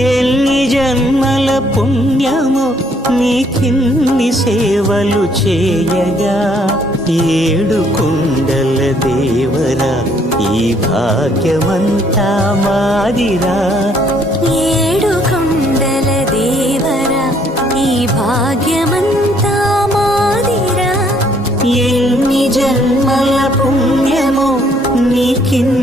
ఎన్ని జన్మల పుణ్యమో నీకిన్ని సేవలు చేయగా ఏడు కొండల దేవరా ఈ భాగ్యమంతా మాదిరా ఏడు కొండల దేవరా ఈ భాగ్యమంతా మాదిరా ఎన్ని జన్మల పుణ్యమో నీకిన్ని